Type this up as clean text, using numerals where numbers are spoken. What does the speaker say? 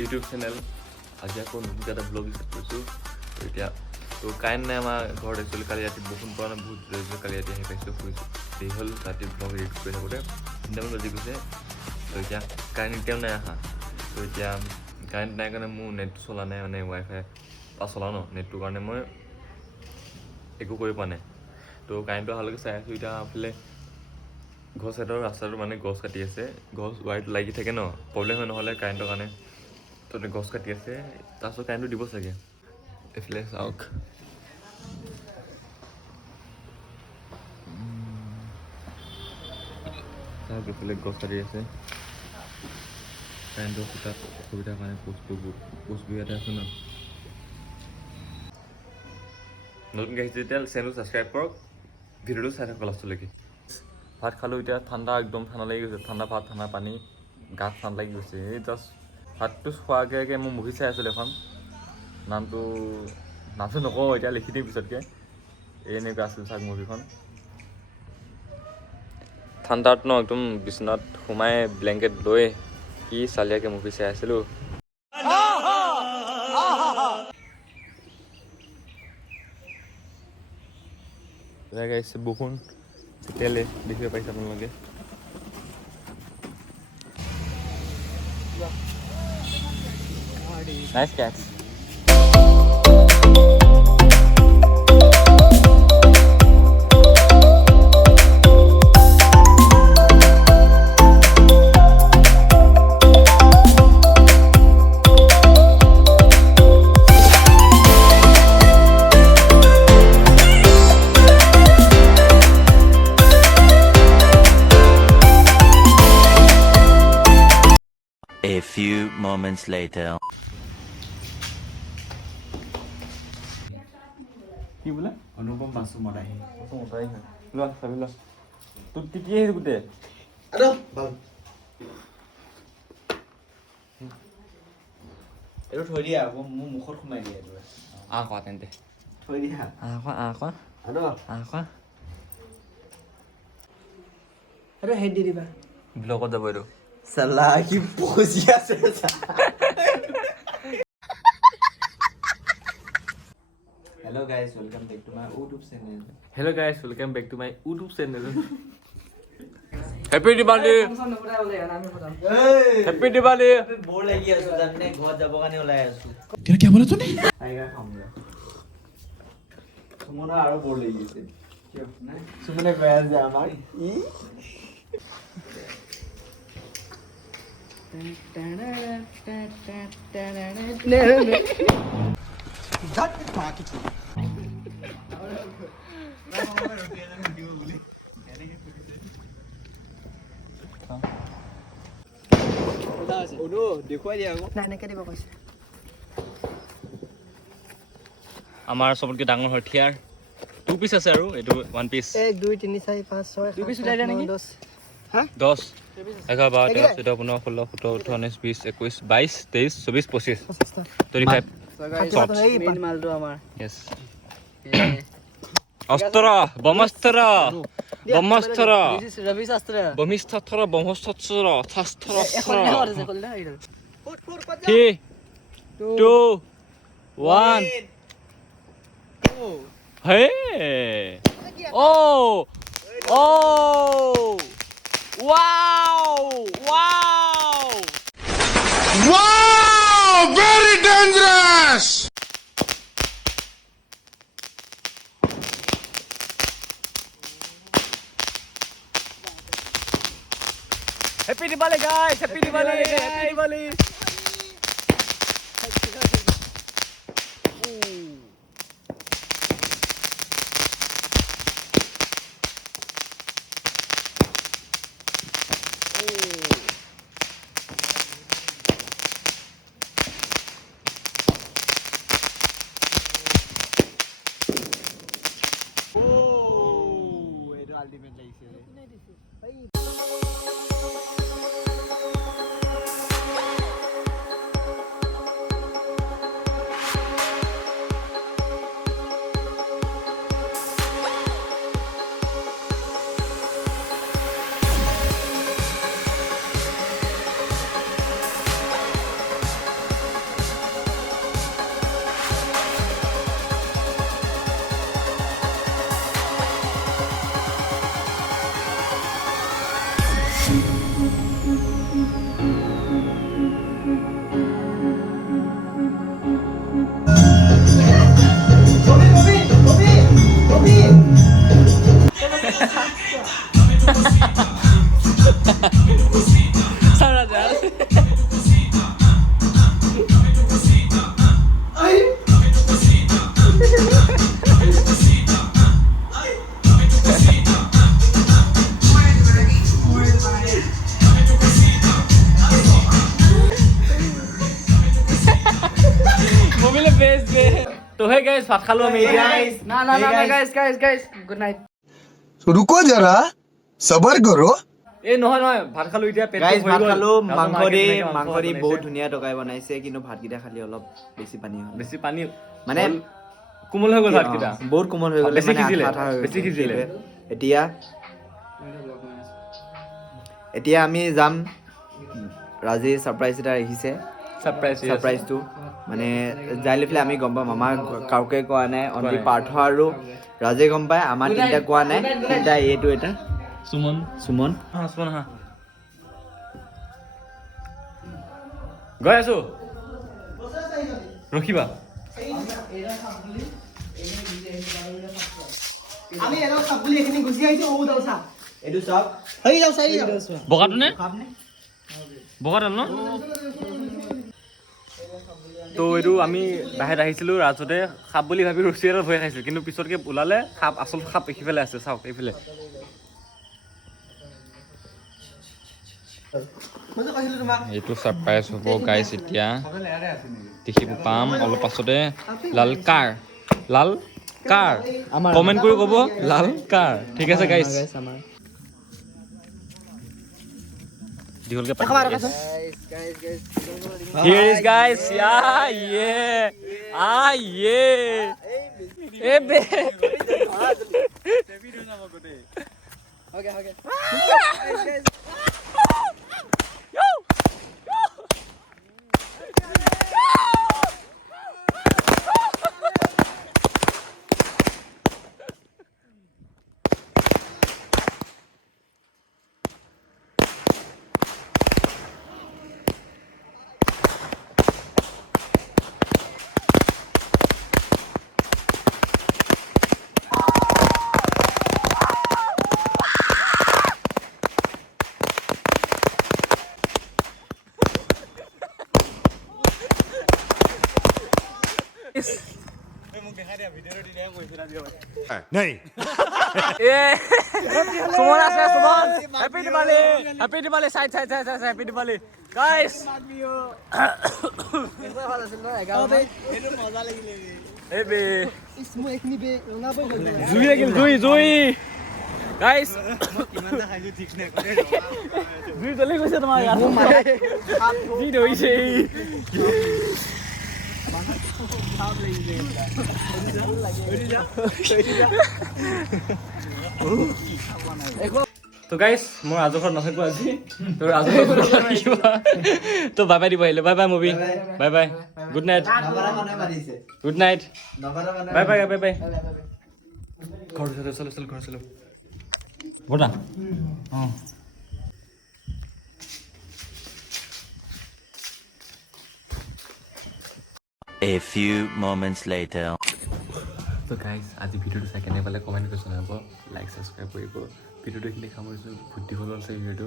YouTube channel আজি আকৌ নতুনকৈ এটা ব্লগ ষ্টাৰ্ট কৰিছোঁ এতিয়া তো কাৰেণ্ট নাই আমাৰ ঘৰত একচুৱেলি কালি ৰাতি বৰষুণ পৰা নাই বহুত জোৰে কালি ৰাতি আহি পাইছোঁ শুইছোঁ দেৰি হ'ল ৰাতি ব্লগ এডিট কৰি থাকোঁতে 3টামান বাজি গৈছে তো এতিয়া কাৰেণ্ট এতিয়াও নাই অহা তো এতিয়া কাৰেণ্ট নাই কাৰণে মোৰ নেটটো চলা নাই মানে ৱাইফাই পৰা চলাওঁ ন নেটটোৰ কাৰণে মই একো কৰিব পৰা নাই তো কাৰেণ্টটো অহালৈকে চাই আছোঁ এতিয়া এইফালে ঘৰ চাইডৰ ৰাস্তাটো মানে গছ কাটি আছে গছ ৱাইৰটো লাগি থাকে ন প্ৰব্লেম হয় নহ'লে কাৰেণ্টৰ কাৰণে তো গছ কাটি আছে তাৰপিছত কাৰেণ্টটো দিব চাগে এইফালে চাওক চাওক এইফালে গছ কাটি আছে কাৰেণ্টৰ খুটাত অসুবিধাৰ কাৰণে পোষ্টবোৰ ইয়াতে আছে ন নতুনকৈ আহিছে যেতিয়া চেনেলটো ছাবস্ক্ৰাইব কৰক ভিডিঅ'টো চাই থাকক লাষ্টলৈকে ভাত খালোঁ এতিয়া ঠাণ্ডা একদম ঠাণ্ডা লাগি গৈছে ঠাণ্ডা ভাত ঠাণ্ডা পানী গাত ঠাণ্ডা লাগি গৈছে এই জাষ্ট ভাতটো খোৱাৰ আগে আগে মই মুভি চাই আছিলোঁ এখন নামটো নকওঁ এতিয়া লিখি দিম পিছতকৈ এনেকুৱা আছিল চাওক মুভিখন ঠাণ্ডাত ন একদম বিচনাত সোমাই ব্লেংকেট লৈ কি চালিয়াকৈ মুভি চাই আছিলোঁ জেগা আহিছে বৰষুণ তেতিয়ালে দেখিব পাইছে আপোনালোকে nice কেটচ A few moments later. কি বোলে অনুপম বাসু মৰাহি লোৱা চাবি লোৱা তোৰ তিতি আহিছে গোটেই এইটো থৈ দিয়া আকৌ মোৰ মুখত সোমাই দিয়া এইটো কোৱা তেন্তে থৈ দিয়া কোৱা কোৱা আৰু হেড দি দিবা ব্লগত যাব এইটো চালা কি পজি আছে Hello guys, welcome back to my YouTube channel. Hello guys, welcome back to my YouTube channel. Happy Diwali! Happy Diwali! Bore लगी है सुदान ने घर जाबो काने ओলাই আছো क्या बोला तूने আইগা খামলা সুমনা আৰু बोर লাগি আছে কিয় নাই সুমনে কয় আছে আমাৰ ই আমাৰ সবতকৈ ডাঙৰ হঠিয়াৰ 2 পিস আছে আৰু এইটো 1 পিস 1 2 3 4 5 6 2 পিস উলাই দিয়া নেকি 10 10 11 12 13 14 15 16 17 18 19 20 21 22 23 24 25 35 মেইন মালটো আমাৰ Yes. অস্ত্ৰ বমস্ত্ৰ বমস্ত্ৰ ৰবি শাস্ত্র বমিস্ত্র বমস্ত্র শাস্ত্র এখন আছে কল না এটা 3 2 1 Hey! Oh! Oh! Wow! Wow! Wow! Very dangerous! Happy Diwali guys! Happy Diwali! Happy Diwali! ultimate লাগিছে মবিলে বেষ্ট বে তো হে গাইস ভাত খালো আমি এতিয়া না না না গাইস গুড নাইট रुको जरा सबर करो এই নহয় নহয় ভাত খালো এতিয়া পেট গাইজ ভৰি ভাত গ'ল খালো মাংস দি বনাইছে। বহুত ধুনীয়া তৰকাৰী বনাইছে কিন্তু ভাতকেইটা খালি অলপ বেছি পানী হ'ল বেছি পানী মানে হ'ল, কোমল হৈ গ'ল ভাতকেইটা বহুত কোমল হৈ গ'ল বেছি মানে সিজিলে, আঠা হৈ বেছি গৈছে। সিজিলে। এতিয়া এতিয়া আমি যাম ৰাজে ছাৰপ্ৰাইজ এটা ৰাখিছে ছাৰপ্ৰাইজটো মানে যাই লৈ পেলাই আমি গম পাম আমাৰ কাৰোকে কোৱা নাই অনলি পাৰ্থ আৰু ৰাজে গম পায় আমাৰ তিনিটা কোৱা নাই তিনিটা এইটো এটা সুমন সুমন সুমন হা গৈ আছো ৰখিবা আমি এডাল চাপ বুলি এইখিনি গুচি আহিছো ও দাল চাপ এইটো চাওক হেৰি যাও চাই যাও বগাটো নে বগাডাল ন তো এইটো আমি বাহিৰত আহিছিলোঁ ৰাজতে সাপ বুলি ভাবি ৰছী এডাল ভয় খাইছিলোঁ কিন্তু পিছতকে ওলালে সাপ আচল সাপ সিফালে আছে চাওক এইফালে এইটো ছাৰপ্ৰাইজ হ'ব গাইছ এতিয়া দেখিব পাম অলপ পাছতে লাল কাৰ কমেণ্ট কৰি ক'ব লাল কাৰ ঠিক আছে গাইছ দীঘলকে Here is guys, नहीं Summon আছে Summon Happy Diwali side Happy Diwali guys ভাল আছিল ন 11 এইটো মজা লাগিলে এই বে ইসমু এখিনি বে ৰঙাব জুই লাগিল জুই guys কিমানটা খাইছো ঠিক নাই কৰে জুই জ্বলি গৈছে তোমাৰ ইয়াত যি ধৰিছে তো গাইস মই ৰাজঘৰ নাথাকো আজি তো ৰাজঘৰ তো বাই বাই দিব আহিলো bye bye movie bye bye good night নবৰা মানে মাৰিছে গুড নাইট নবৰা মানে বাই বাই ঘৰ চলো ঘৰ চলো বটা A few moments later. তো গাইজ আজি ভিডিঅ'টো চাই কেনে পালে কমেণ্ট কৰি জনাব লাইক ছাবস্ক্ৰাইব কৰিব ভিডিঅ'টো এইখিনি সামৰিছোঁ বহুত দীঘল হৈছে ভিডিঅ'টো